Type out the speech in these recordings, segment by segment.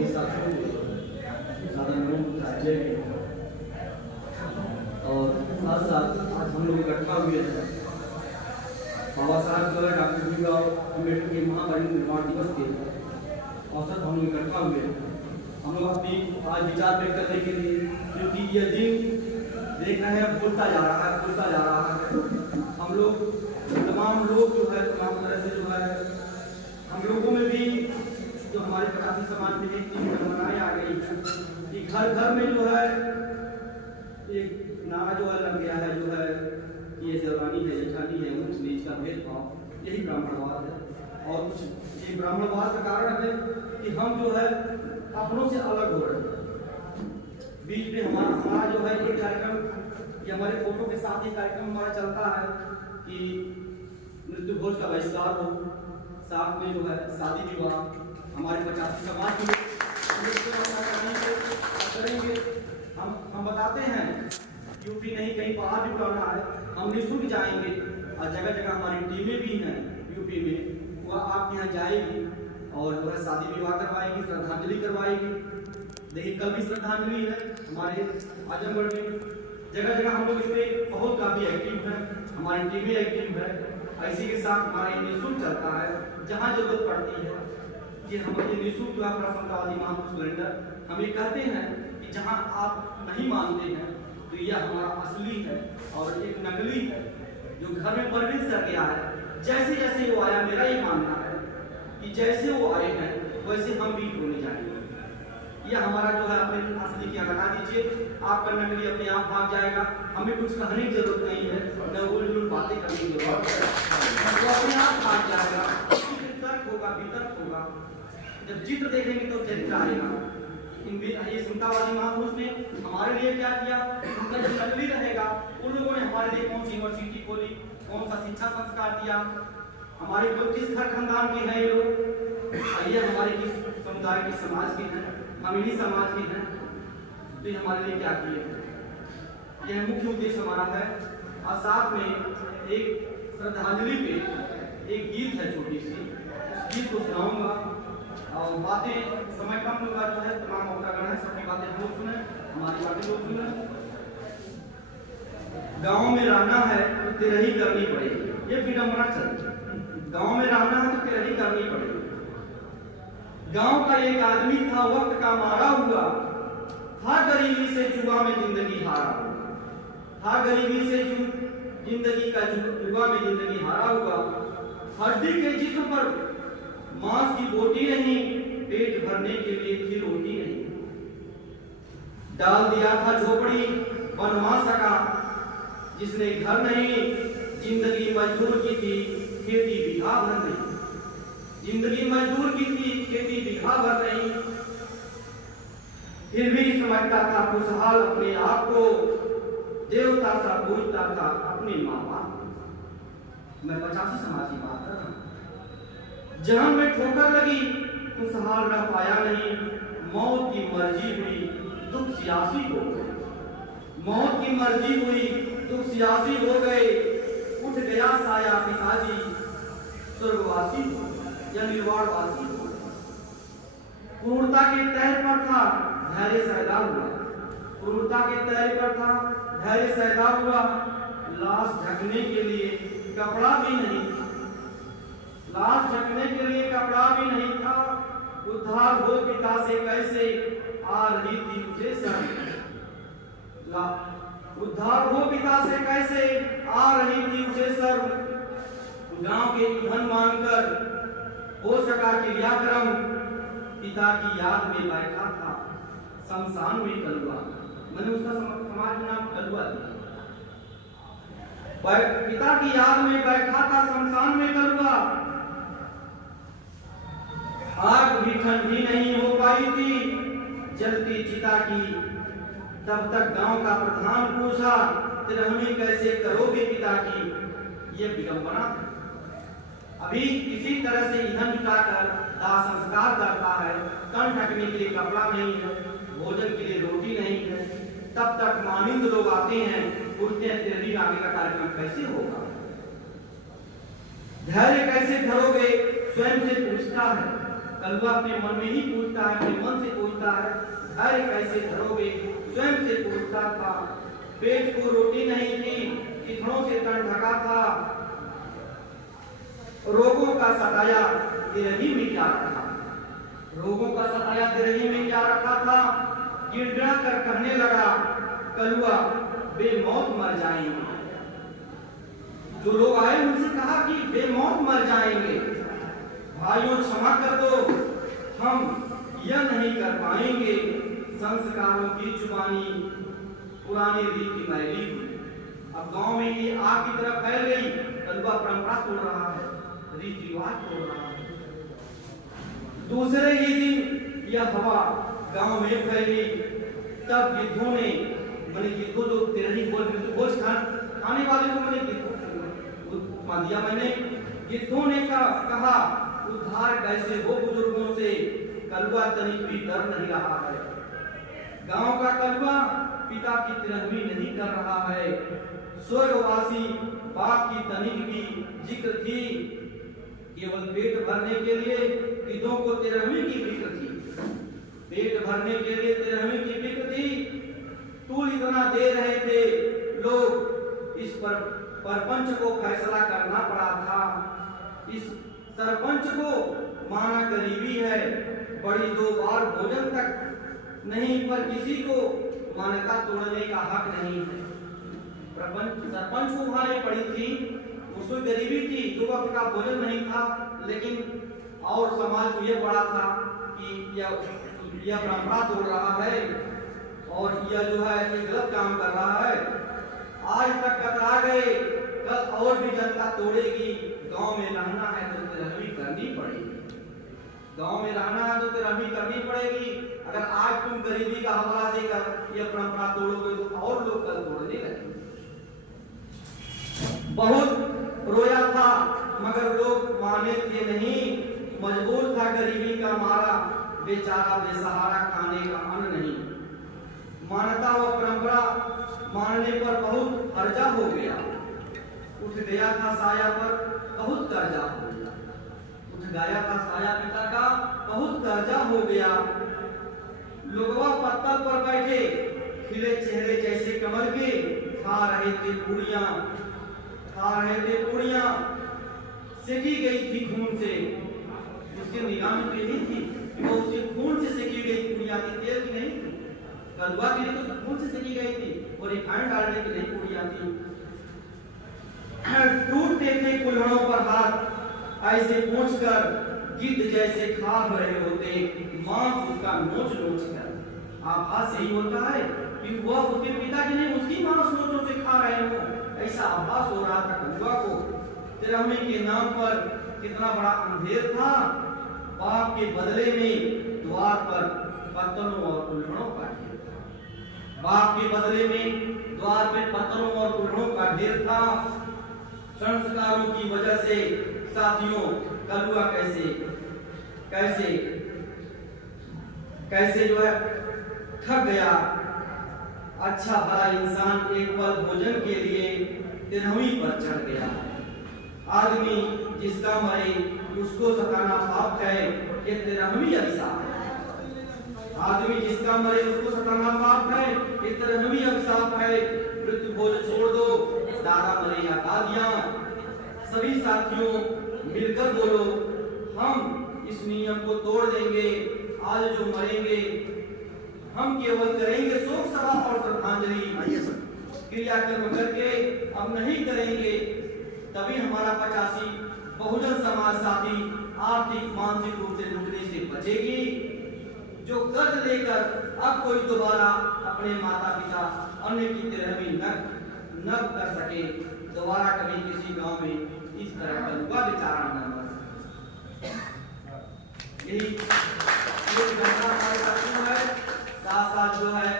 सभी साथियों को साधारण राज्य और साथ साथ आज हम लोग इकट्ठा हुए हैं बाबा साहब जो है डॉक्टर भीमराव अम्बेडकर के महापरिनिर्वाण निर्माण दिवस के अवसर हम लोग इकट्ठा हुए हैं। हम लोग अपनी आज विचार व्यक्त करने के लिए, क्योंकि यह दिन देख रहे हैं भूलता जा रहा है। हम लोग तमाम लोग जो है तमाम तरह से जो है हम लोगों में भी जो हमारे प्रकाशी समाज में एक परंपराएं आ गई कि घर घर में जो है एक नारा जो है लग गया है, जो है ये जवानी है, जेठानी है, ऊंच नीच का भेदभाव, यही ब्राह्मणवाद है। और कुछ ये ब्राह्मणवाद का कारण है कि हम जो है अपनों से अलग हो रहे हैं। बीच में हमारा जो है एक कार्यक्रम, ये हमारे फोटो के साथ एक कार्यक्रम हमारा चलता है कि मृत्यु भोज का बहिष्कार हो, साथ में जो है शादी विवाह हमारे 85 समाज के करेंगे। हम बताते हैं यूपी नहीं कहीं बाहर भी बुलाना है, हम निःशुल्क जाएंगे और जगह जगह हमारी टीमें भी हैं यूपी में, वह आपके यहाँ जाएगी और जो है शादी विवाह करवाएगी, श्रद्धांजलि करवाएगी। देखिए कल भी श्रद्धांजलि है हमारे आजमगढ़ में, जगह जगह हम लोग इसमें बहुत काफी एक्टिव हैं, हमारी टीमें एक्टिव है। इसी के साथ हमारा निःशुल्क चलता है, जहाँ जरूरत पड़ती है कि हम ये निःशुल्क जो है प्रसन्नतावादी महापुरुष सुरेंद्र हम ये कहते हैं कि जहाँ आप नहीं मानते हैं तो यह हमारा असली है और एक नकली है जो घर में प्रवेश कर गया है। जैसे जैसे वो आया, मेरा ये मानना है कि जैसे वो आए हैं वैसे हम भी होने जाएंगे। यह हमारा जो है अपने असली क्या लगा दीजिए, आपका नकली अपने आप भाग जाएगा। हमें कुछ कहने की जरूरत नहीं है, न उल्लू बातें करने की जरूरत है, वो अपने आप भाग जाएगा। तर्क होगा, वितर्क होगा। जब चित्र देखेंगे तो चरित्र आएगा। ये समतावादी महापुरुष ने हमारे लिए क्या किया, उनका जो नकली रहेगा उन लोगों ने हमारे लिए कौन सी यूनिवर्सिटी खोली, कौन सा शिक्षा संस्कार दिया, हमारे लोग किस घर खानदान के हैं, ये लोग ये हमारे किस समुदाय के समाज के हैं, हम इन्हीं समाज के हैं। तो ये हमारे लिए क्या किए, यह मुख्य उद्देश्य हमारा है। और साथ में एक श्रद्धांजलि पे एक गीत है छोटी सी, उस गीत को सुनाऊंगा और बातें समय कम लूंगा, जो है तमाम भक्तगण है, सबकी बातें हम लोग सुने, हमारी बातें लोग सुने। गांव में रहना है तो तिरही करनी पड़ेगी, ये विडंबना चलती है। गांव में रहना है तो तिरही करनी पड़ेगी। गांव का एक आदमी था, वक्त का मारा हुआ, था गरीबी से जुआ में जिंदगी हारा हुआ, था गरीबी से जिंदगी का जुआ में जिंदगी हारा हुआ। हड्डी के जिस्म पर मांस की बोटी नहीं, पेट भरने के लिए थी रोटी नहीं। डाल दिया था झोपड़ी बनवा सका जिसने घर नहीं, जिंदगी मजदूर की थी खेती बीघा भर नहीं, जिंदगी मजदूर की थी खेती बीघा भर नहीं। फिर भी समझता था खुशहाल अपने आप को, देवता सा पूजता था अपने माँ बाप को। मैं 85 समाज की बात कर रहा हूँ। जहां में ठोकर लगी खुशहाल रह पाया नहीं, मौत की मर्जी हुई दुख सियासी हो गए, मौत की मर्जी हुई दुख सियासी हो गए। उठ गया साया पिताजी स्वर्गवासी हो या निर्वाणवासी हो। क्रूरता के तहर पर था धैर्य सैदा हुआ, क्रूरता के तहर पर था धैर्य सैदा हुआ। लाश ढकने के लिए कपड़ा भी नहीं था, लाश ढकने के लिए कपड़ा भी नहीं था। उद्धार हो पिता से कैसे आ रही थी उसे शर्म, उद्धार हो पिता से कैसे आ रही थी उसे शर्म। गांव के ईंधन मांगकर हो सका क्रियाक्रम, पिता की याद में बैठा था शमशान में कलुआ। मैंने उसका समाज में नाम कलुआ दिया। पिता की याद में बैठा था शमशान में कलुआ। आग भी ठंडी नहीं हो पाई थी जलती चिता की, तब तक गांव का प्रधान पूछा तिरहमी कैसे करोगे पिता की। ये विडंबना है। अभी किसी तरह से ईंधन जुटाकर दाह संस्कार करता है, तन ढकने के लिए कपड़ा नहीं है, भोजन के लिए रोटी नहीं है, तब तक मानिंद लोग आते हैं, उठते हैं, तिरहमी आगे का कार्यक्रम कैसे होगा, धैर्य कैसे धरोगे, स्वयं से पूछता है। कलवा अपने मन में ही पूछता है, अपने मन से पूछता है, धैर्य कैसे धरोगे? स्वयं से पूछता था। पेट को रोटी नहीं थी, चिथड़ों से तन ढका था, रोगों का सताया तिरही में क्या रखा, रोगों का सताया तिरही में क्या रखा था। गिड़गिड़ा कर कहने लगा, कलवा बेमौत मर जाएंगे। जो लोग आए उनसे कहा कि बेमौत मर जाएंगे, भाइयों क्षमा कर दो, हम यह नहीं कर पाएंगे। संस्कारों की जुबानी पुरानी रीति मैली हुई। अब गांव में ये आग की तरफ फैल गई, कलवा परंपरा तोड़ रहा है, रीति रिवाज तोड़ रहा है। दूसरे ही दिन यह हवा गांव में फैली, तब गिद्धों ने, मैंने गिद्धों जो तिरही बोझ खाने वाले को मैंने मान दिया, मैंने गिद्धों ने कहा, उद्धार कैसे हो बुजुर्गों से, कलवा तनिक भी डर नहीं रहा है। गांव का कलवा पिता की तिरहवी नहीं कर रहा है। स्वर्गवासी बाप की तनिक की जिक्र थी, केवल पेट भरने के लिए गिद्धों को तिरहवी की फिक्र थी, पेट भरने के लिए तिरहवी की फिक्र थी। तूल इतना दे रहे थे लोग, इस पर सरपंच को फैसला करना पड़ा था। इस सरपंच को माना गरीबी है, बड़ी 2 बार भोजन तक नहीं, पर किसी को मान्यता तोड़ने का हक नहीं है। सरपंच को भारी पड़ी थी, उसको गरीबी थी, 2 वक्त का भोजन नहीं था, लेकिन और समाज को यह पड़ा था कि यह परंपरा तोड़ रहा है और यह जो है ये गलत काम कर रहा है। आज तक कतरा गए, कल और भी जनता तोड़ेगी। गांव में रहना है तो तिरहवी करनी पड़ेगी, गांव में रहना है तो तिरहवी करनी पड़ेगी। अगर आज तुम गरीबी का हवाला देकर यह परंपरा तोड़ोगे तो और लोग कल तोड़ने लगेंगे। बहुत रोया था मगर लोग माने थे नहीं, मजबूर था गरीबी का मारा, बेचारा बेसहारा खाने का अन्न नहीं। मान्यता व परंपरा मानने पर बहुत कर्जा हो गया, उठ गया था साया पर बहुत कर्जा हो गया, उठ गया था साया पिता का बहुत कर्जा हो गया। लोगवा पत्थर पर बैठे, खिले चेहरे जैसे कमल के, खा रहे थे पूड़ियां, खा रहे थे पूड़ियां, सेकी गई थी खून से। उसके निगाह में यही थी कि वो उसके खून से सेकी गई पूड़ियां थी, तेल की नहीं थी। कलवा के लिए तो खून से सेकी गई थी और रिफाइंड डालने की नहीं पूड़ियां थी। टूटते थे कुल्हड़ों पर हाथ, ऐसे पहुंचकर गिद्ध जैसे खा रहे होते, मांस उसका नोच नोच कर। आभास यही होता है कि वह उसके पिता की नहीं, उसकी मांस नोच नोच के खा रहे हो, ऐसा आभास हो रहा था कलवा को। तिरहवी के नाम पर कितना बड़ा अंधेर था। पाप के बदले में द्वार पर पत्तलों और कुल्हड़ों का ढेर था, पाप के बदले में द्वार पे पत्तलों और कुल्हड़ों का ढेर था। संस्कारों की वजह से साथियों कलवा कैसे कैसे कैसे जो है थक गया। अच्छा भला इंसान एक पल भोजन के लिए तिरहवी पर चढ़ गया। आदमी जिसका मरे उसको सताना पाप है, ये तिरहवी अभिशाप है। आदमी जिसका मरे उसको सताना पाप है, ये तिरहवी अभिशाप है। मृत्यु भोज छोड़ दो, दादा मरे या दादियां, सभी साथियों मिलकर बोलो, हम इस नियम को तोड़ देंगे। आज जो मरेंगे हम केवल करेंगे शोक सभा और श्रद्धांजलि, क्रियाकर्म करके अब नहीं करेंगे। तभी हमारा 85 बहुजन समाज साथी आर्थिक मानसिक रूप से लूटने से बचेगी। जो कर्ज लेकर अब कोई दोबारा अपने माता पिता अन्य की तिरहवी न कर सके, दोबारा कभी किसी गांव में इस तरह का हुआ विचारण न कर सके। यही है। साथ साथ जो है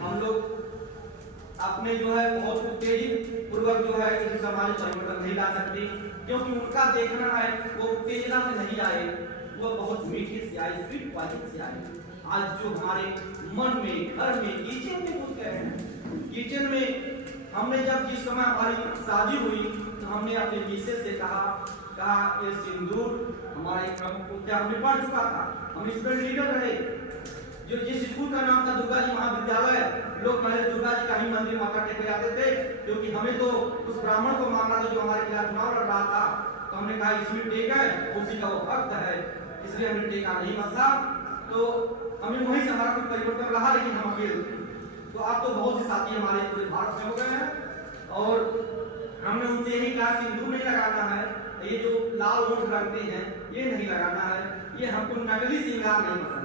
हम लोग अपने जो है बहुत उत्तेजित पूर्वक जो है किसी समाज परिवर्तन नहीं ला सकते, क्योंकि उनका देखना है वो उत्तेजना से नहीं आए, वो बहुत मीठे से आए, स्वीट क्वालिटी से आए। आज जो हमारे मन में, घर में, किचन में घुस गए हैं। किचन में हमने जब जिस समय हमारी शादी हुई तो हमने अपने मिसेस से कहा कहा ये सिंदूर हमारा एक प्रमुख मुद्दा हमने पढ़ चुका था, हम स्टूडेंट लीडर रहे। जो जिस स्कूल का नाम था दुर्गा जी महाविद्यालय, लोग पहले दुर्गा जी का ही मंदिर माथा टेके जाते थे, क्योंकि हमें तो उस ब्राह्मण को मानना था जो हमारे खिलाफ चुनाव लड़ रहा था। तो हमने कहा इसमें टेक है, उसी का वो हक है, इसलिए हमने टेका नहीं मसला। तो हमने वहीं से हमारा कुछ परिवर्तन रहा, लेकिन हम अकेले थे। तो आप तो बहुत से साथी हमारे पूरे भारत में हो गए हैं, और हमने उनसे यही कहा सिंदूर नहीं लगाना है, ये जो लाल ओठ रखते हैं ये नहीं लगाना है, ये हमको नकली श्रृंगार नहीं पसंद।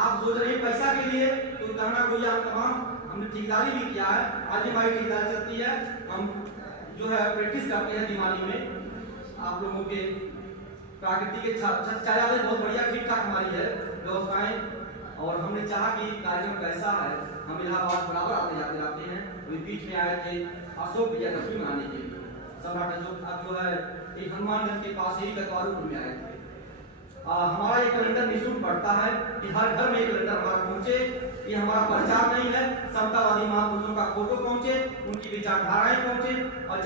आप सोच रहे हैं पैसा के लिए तो गहना गुड़िया तमाम हमने ठेकेदारी भी किया है, आज हमारी ठेकेदारी चलती है, हम जो है प्रैक्टिस करते हैं दिवाली में। आप लोगों के प्राकृतिक के छायादार बहुत बढ़िया ठीक ठाक हमारी है व्यवस्थाएं, और हमने चाहा कि कार्यक्रम कैसा है, हम इलाहाबाद बराबर आते जाते रहते हैं। अभी बीच में आए थे अशोक विजयदशमी मनाने के लिए, सम्राट अशोक अब जो है एक हनुमानगंज के पास ही कतवारुपुर में आए थे। हमारा ये कैलेंडर निःशुल्क बढ़ता है कि हर घर में एक कैलेंडर हमारा पहुंचे। ये हमारा प्रचार नहीं है, समतावादी महापुरुषों का फोटो पहुंचे, उनकी विचारधाराएं पहुंचे, और